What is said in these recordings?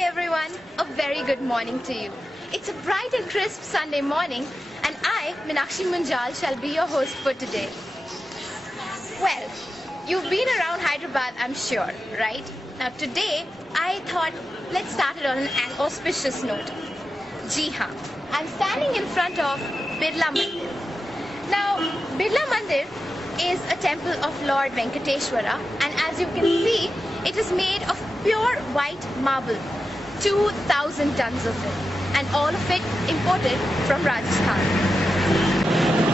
everyone, a very good morning to you. It's a bright and crisp Sunday morning and I, Meenakshi Munjal, shall be your host for today. Well, you've been around Hyderabad, I'm sure, right? Now today, I thought let's start it on an auspicious note. Ji haan, I'm standing in front of Birla Mandir. Now, Birla Mandir is a temple of Lord Venkateshwara, and as you can see, it is made of pure white marble, 2,000 tons of it, and all of it imported from Rajasthan.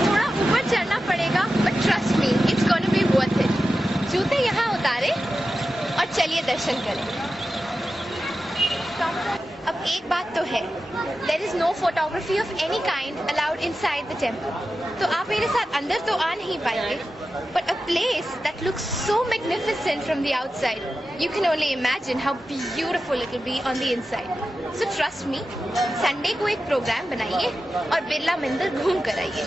थोड़ा ऊपर चढ़ना पड़ेगा, but trust me, it's gonna be worth it. जूते यहाँ उतारे और चलिए दर्शन करें. अब एक बात तो है, there is no photography of any kind allowed inside the temple. तो आप मेरे साथ अंदर तो आ नहीं पाएंगे, but a place that looks so magnificent from the outside, you can only imagine how beautiful it will be on the inside. So trust me, Sunday को एक प्रोग्राम बनाइए और बिरला मंदिर घूम कर आइए.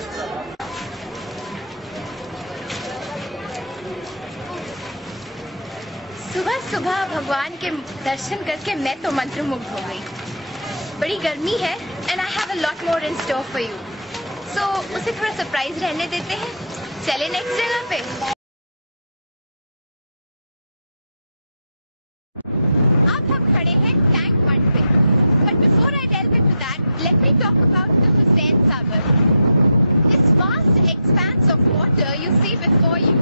सुबह सुबह भगवान के दर्शन करके मैं तो मंत्रमुग्ध हो गई. बड़ी गर्मी है and I have a lot more in store for you. So उसे थोड़ा सरप्राइज रहने देते हैं. चले नेक्स्ट जगह पे. अब हम खड़े हैं टैंक बंड पे. But before I delve into that, let me talk about the Hussain Sagar. This vast expanse of water you see before you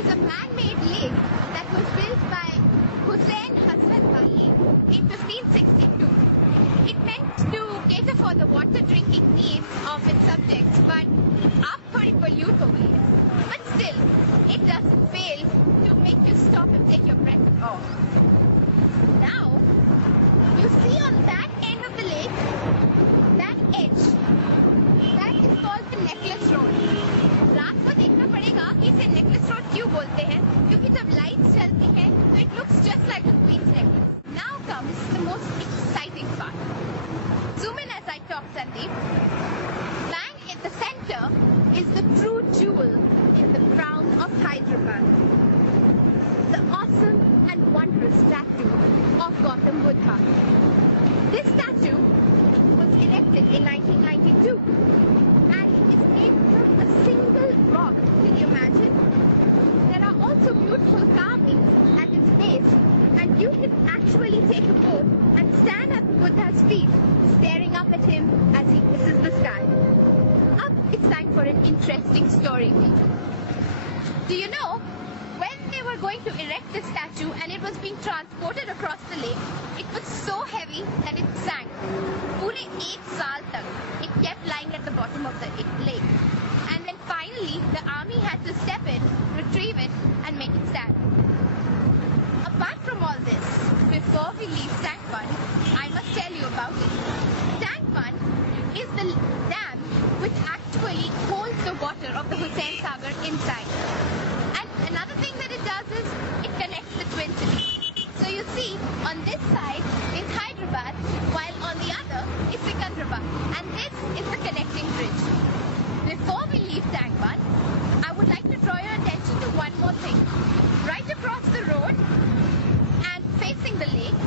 is a man-made lake that was built by Hussain Hasrat Ali in 1562. It meant to cater for the water drinking needs of its subjects, but अब थोड़ी pollute हो गई है. But still, it doesn't fail to make you stop and take your breath off. Now, you see on that end of the lake, that edge, that is called the Necklace Road. रात को देखना पड़ेगा कि इसे Necklace Road क्यों बोलते हैं, क्योंकि जब लाइट्स चलती हैं तो it looks just like a queen's necklace. Now comes the most exciting part. Zoom in as I talk, Sandeep. Bang in the center is the true jewel in the crown of Hyderabad. The awesome and wondrous statue of Gautam Buddha. This statue was erected in 1992 and is made from a single rock. Can you imagine? There are also beautiful carvings at its base, and you can actually take a boat and stand at Buddha's feet, staring up at him as he kisses the sky. Up, it's time for an interesting story. Do you know, when they were going to erect the statue and it was being transported across the lake, it was so heavy that it sank. पूरे 1 साल तक it kept lying at the bottom of the lake. And then finally, the army had to step in, retrieve it, and make it stand. Apart from all this, before we leave Tank Bund, I must tell you about it. Tank Bund is the dam which actually holds the water of the Hussain Sagar inside. And another thing that it does is it connects the twin cities. So you see, on this side is Hyderabad, while on the other is Secunderabad. And this is the connecting bridge. Before we leave Tank Bund, I would like to draw your attention to one more thing. Right across the road and facing the lake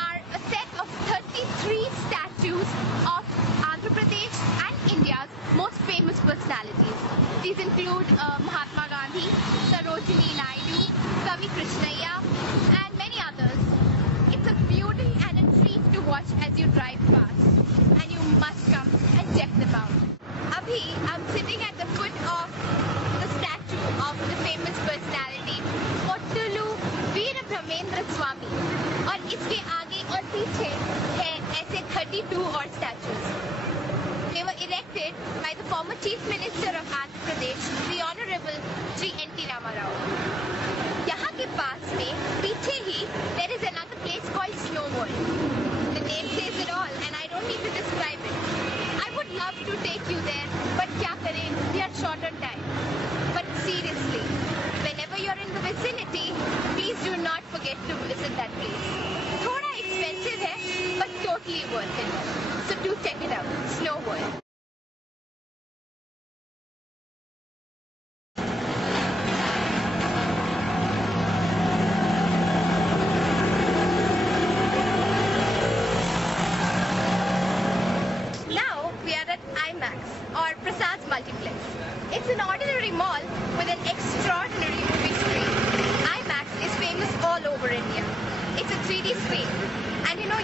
are a set of 33 statues of Andhra Pradesh and India's most famous personalities. These include Mahatma Gandhi, Sarojini Naidu, Kavi Krishnaiya, and many others. It's a beauty and a treat to watch as you drive past, and you must come and check them out. Abhi, I'm sitting at the foot of the statue of the famous personality, Kottulu Veera Brahmendra Swamy, और इसके आगे और पीछे है ऐसे 32 और statues. They were erected by the former Chief Minister of Andhra Pradesh, the Honorable G. N.T. Rama Rao. यहाँ के पास में पीछे ही there is another place called Snow World. The name says it all, and I don't need to describe it. I would love to take you there, but क्या करें? We are short on time. But seriously, whenever you're in the vicinity, please do not forget to visit that place. थोड़ा expensive है, but totally worth it. So do check it out, Snow World.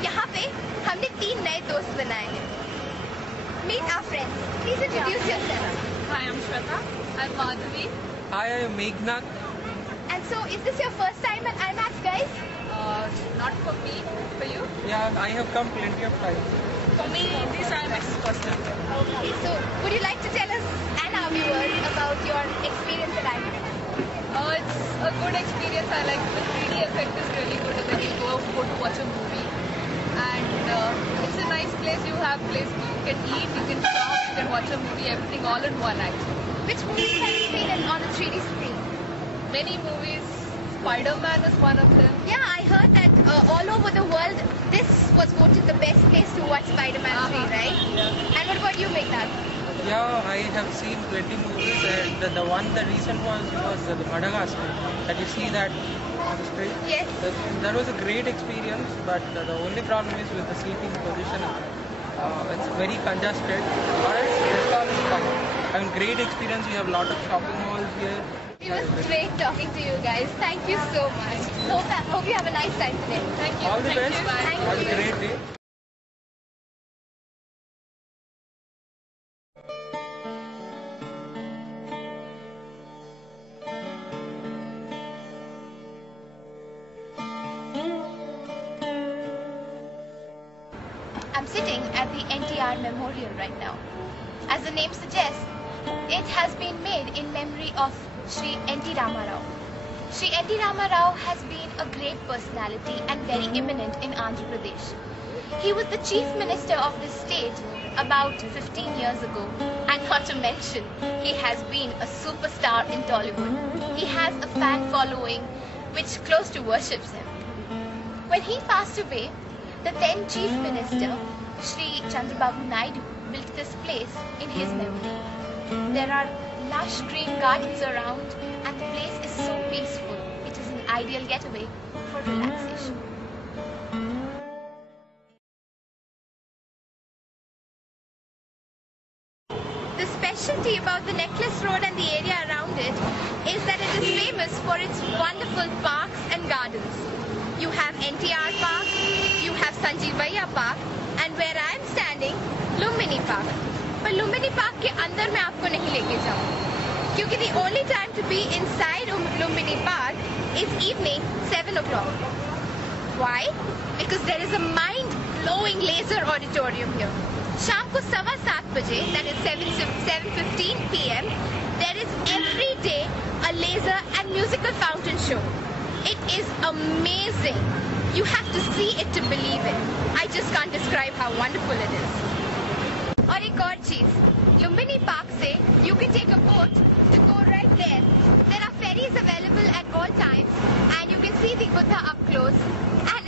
यहाँ पे हमने 3 नए दोस्त बनाए हैं. Meet our friends. Please introduce yourselves. Hi, I'm Shweta. I'm Madhavi. Hi, I'm Meghnath. And so, is this your first time at IMAX, guys? Not for me, for you. Yeah, I have come plenty of times. For me, this IMAX is first time. Okay, so would you like to tell us and our viewers about your experience at IMAX? It's a good experience. I like the 3D effect is really good, and then you go to watch a movie. And it's a nice place. You have place you can eat, you can shop, you can watch a movie, everything all in one actually. Which movies have you seen on a 3D screen? Many movies. Spider-Man is one of them. Yeah, I heard that all over the world, this was voted the best place to watch Spider-Man 3, right? Yeah. And what about you, Meghnath? Yeah, I have seen 20 movies, and the recent was the Madagascar. That you see that on the screen. Yes. That was a great experience, but the only problem is with the seating position. It's very congested. Or else, rest all is fine. I mean, great experience. We have a lot of shopping malls here. It was great talking to you guys. Thank you so much. Hope you have a nice time today. Thank you. All the Thank best. you. Bye. Thank Have you. a great day. I'm sitting at the NTR Memorial right now. As the name suggests, it has been made in memory of Sri N.T. Rama Rao. Sri N.T. Rama Rao has been a great personality and very eminent in Andhra Pradesh. He was the chief minister of this state about 15 years ago, and not to mention, he has been a superstar in Tollywood. He has a fan following which close to worships him. When he passed away, the then Chief Minister, Sri Chandrababu Naidu, built this place in his memory. There are lush green gardens around, and the place is so peaceful. It is an ideal getaway for relaxation. The specialty about the Necklace Road and the area around it is that it is famous for its wonderful parks and gardens. You have NTR Park, you have Sanjeevaiah Park, and where I am standing, Lumbini Park. But Lumbini Park के अंदर मैं आपको नहीं लेके जाऊँ, क्योंकि the only time to be inside Lumbini Park is evening 7 o'clock. Why? Because there is a mind-blowing laser auditorium here. शाम को 7:15 बजे, that is 7:15 p.m., there is every day a laser and musical fountain show. It is amazing. You have to see it to believe it. I just can't describe how wonderful it is. और एक और चीज, Lumbini Park से you can take a boat to go right there. There are ferries available at all times, and you can see the Buddha up close. And